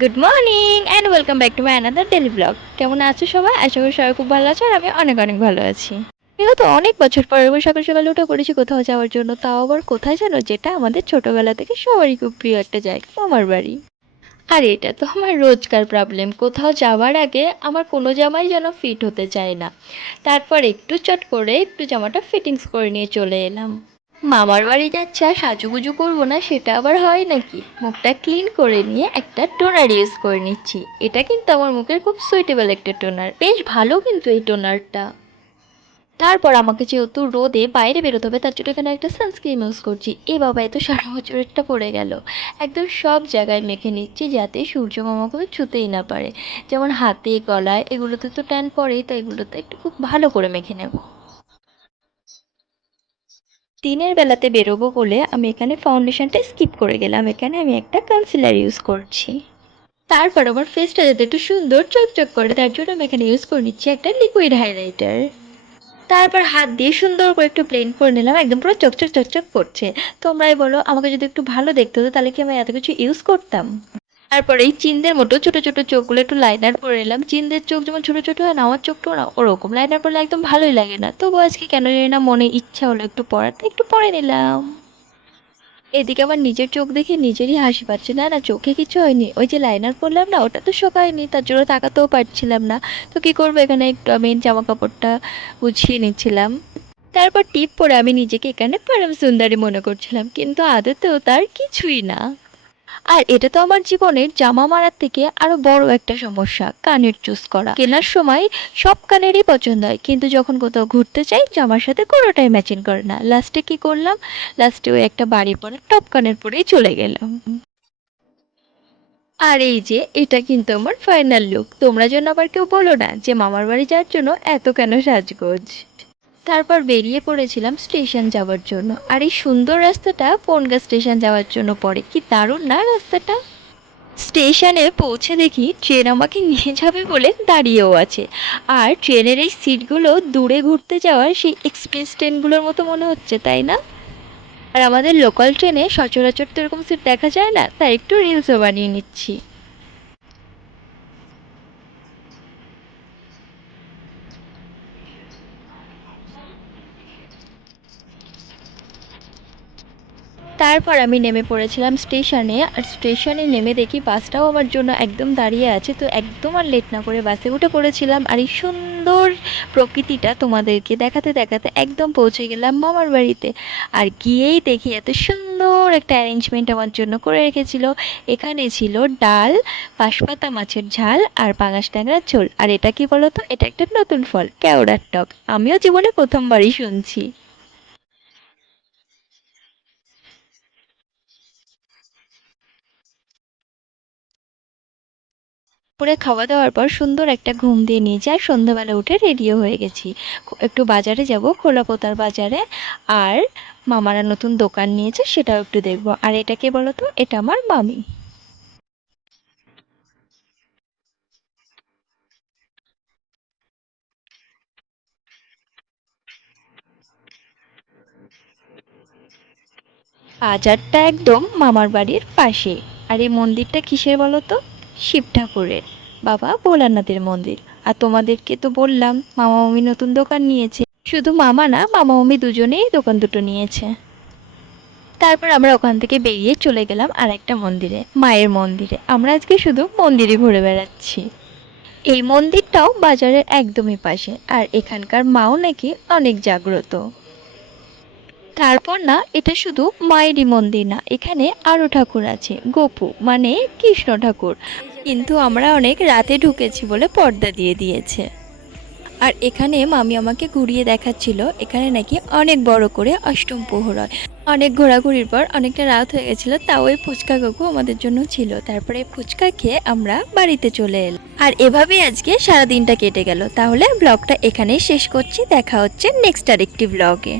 Good morning and welcome back to my another daily blog. কেমন আছো সবাই? আশা করি সবাই খুব ভালো আছো আর আমি অনেক অনেক ভালো আছি। বিগত অনেক বছর পর এবার সকাল সকালে উঠে পড়েছি কোথাও যাওয়ার জন্য, তাও আবার কোথায় জানো, যেটা আমাদের ছোটবেলা থেকে সবারই খুব প্রিয় একটা জায়গা, মামার বাড়ি। আর এটা তো আমার রোজকার প্রবলেম, কোথাও যাওয়ার আগে আমার কোনো জামাই যেন ফিট হতে চায় না। তারপর একটু চট করে একটু জামাটা ফিটিংস করে নিয়ে চলে এলাম। মামার বাড়ি যাচ্ছে আর সাজুগুজু করবো না সেটা আবার হয় নাকি? মুখটা ক্লিন করে নিয়ে একটা টোনার ইউজ করে নিচ্ছি। এটা কিন্তু আমার মুখের খুব সুইটেবল একটা টোনার, বেশ ভালো কিন্তু এই টোনারটা। তারপর আমাকে যেহেতু রোদে বাইরে বেরোতে হবে তার জন্য এখানে একটা সানস্ক্রিন ইউজ করছি। এ বাবা, এ তো সারা বছরেরটা পড়ে গেল। একদম সব জায়গায় মেখে নিচ্ছি যাতে সূর্য মামাকে ছুতেই না পারে। যেমন হাতে, গলায়, এগুলোতে তো ট্যান পড়েই, তো এগুলোতে একটু খুব ভালো করে মেখে নেব। দিনের বেলাতে বেরোবো বলে আমি এখানে ফাউন্ডেশনটা স্কিপ করে গেলাম, এখানে আমি একটা কনসিলার ইউজ করছি। তারপর আমার ফেসটা যাতে একটু সুন্দর চকচক করে তার জন্য আমি এখানে ইউজ করে নিচ্ছি একটা লিকুইড হাইলাইটার। তারপর হাত দিয়ে সুন্দর করে একটু ব্লেন্ড করে নিলাম, একদম পুরো চকচক চকচক করছে। তোমরাই বলো, আমাকে যদি একটু ভালো দেখতে হতো তাহলে কি আমি এত কিছু ইউজ করতাম? তারপরে এই চিনদের মতো ছোট ছোট চোখগুলো একটু লাইনার করে নিলাম। চিনদের চোখ যেমন ছোট ছোট হয় না, আমার চোখটাও না ওরকম। লাইনার করলে একদম ভালোই লাগে না, তবু আজকে কেন জানি না মনে ইচ্ছা হলো একটু পড়াতে, একটু পড়ে নিলাম। এদিকে আমার নিজের চোখ দেখে নিজেরই হাসি পাচ্ছে। না না, চোখে কিছু হয়নি, ওই যে লাইনার করলাম না ওটা তো শোকায়নি, তার জন্য তাকাতেও পারছিলাম না। তো কি করবো, এখানে একটু আমি জামা কাপড়টা গুছিয়ে নিচ্ছিলাম। তারপর টিপ পরে আমি নিজেকে এখানে পরম সুন্দরী মনে করছিলাম, কিন্তু আদতেও তার কিছুই না। আর এটা তো আমার জীবনের জামা মারার থেকে আরো বড় একটা সমস্যা, কানের চুজ করা। কেনার সময় সব কানেরই পছন্দ হয়, কিন্তু যখন কোথাও ঘুরতে চাই জামার সাথে কোনোটাই ম্যাচিং করে না। লাস্টে কি করলাম, লাস্টে ওই একটা বাড়ি পরা টপ কানের পরেই চলে গেলাম। আর এই যে এটা কিন্তু আমার ফাইনাল লুক। তোমরা যেন আবার কেউ বলো না যে মামার বাড়ি যাওয়ার জন্য এত কেন সাজগোজ। তারপর বেরিয়ে পড়েছিলাম স্টেশন যাওয়ার জন্য। আর এই সুন্দর রাস্তাটা বনগাঁ স্টেশন যাওয়ার জন্য পড়ে, কি দারুণ না রাস্তাটা। স্টেশনে পৌঁছে দেখি ট্রেন আমাকে নিয়ে যাবে বলে দাঁড়িয়েও আছে। আর ট্রেনের এই সিটগুলো দূরে ঘুরতে যাওয়ার সেই এক্সপ্রেস ট্রেনগুলোর মতো মনে হচ্ছে, তাই না? আর আমাদের লোকাল ট্রেনে সচরাচর তো এরকম সিট দেখা যায় না, তাই একটু রিলসও বানিয়ে নিচ্ছি। তারপর আমি নেমে পড়েছিলাম স্টেশনে। আর স্টেশনে নেমে দেখি বাসটাও আমার জন্য একদম দাঁড়িয়ে আছে, তো একদম আর লেট না করে বাসে উঠে পড়েছিলাম। আর এই সুন্দর প্রকৃতিটা তোমাদেরকে দেখাতে দেখাতে একদম পৌঁছে গেলাম মামার বাড়িতে। আর গিয়েই দেখি এত সুন্দর একটা অ্যারেঞ্জমেন্ট আমার জন্য করে রেখেছিল। এখানে ছিল ডাল, বাঁশপাতা মাছের ঝাল আর পাঙাশ ট্যাংরার ঝোল। আর এটা কি বলো তো, এটা একটা নতুন ফল, কেওড়ার টক। আমিও জীবনে প্রথমবারই শুনছি। দুপুরে খাওয়া দাওয়ার পর সুন্দর একটা ঘুম দিয়ে নিয়েছি আর সন্ধ্যাবেলা উঠে রেডিও হয়ে গেছি। একটু বাজারে যাব, খোলাপোতার বাজারে। আর মামারা নতুন দোকান নিয়েছে, সেটাও একটু দেখবো। আর এটা কে বলো তো, এটা আমার মামি। বাজারটা একদম মামার বাড়ির পাশে। আর এই মন্দিরটা কিসের বলো তো? শিব ঠাকুরের, বাবা ভোলানাথের মন্দির। আর তোমাদেরকে তো বললাম মামা মামি নতুন দোকান নিয়েছে। শুধু মামা না, মামা মামি দুজনেই দোকান দুটো নিয়েছে। তারপর আমরা ওখান থেকে বেরিয়ে চলে গেলাম আর একটা মন্দিরে, মায়ের মন্দিরে। আমরা আজকে শুধু মন্দিরে ঘুরে বেড়াচ্ছি। এই মন্দিরটাও বাজারের একদমই পাশে, আর এখানকার মাও নাকি অনেক জাগ্রত। তারপর না, এটা শুধু মায়েরই মন্দির না, এখানে আরো ঠাকুর আছে, গোপু মানে কৃষ্ণ ঠাকুর। কিন্তু আমরা অনেক রাতে ঢুকেছি বলে পর্দা দিয়ে দিয়েছে। আর এখানে মামি আমাকে ঘুরিয়ে দেখাচ্ছিল, এখানে নাকি অনেক বড় করে অষ্টম প্রহর হয়। অনেক ঘোরাঘুরির পর অনেকটা রাত হয়ে গেছিলো, তাও ওই ফুচকা কাকু আমাদের জন্য ছিল। তারপরে ফুচকা খেয়ে আমরা বাড়িতে চলে এলাম। আর এভাবেই আজকে সারা দিনটা কেটে গেল। তাহলে ব্লগটা এখানেই শেষ করছি, দেখা হচ্ছে নেক্সট আরেকটি ব্লগে।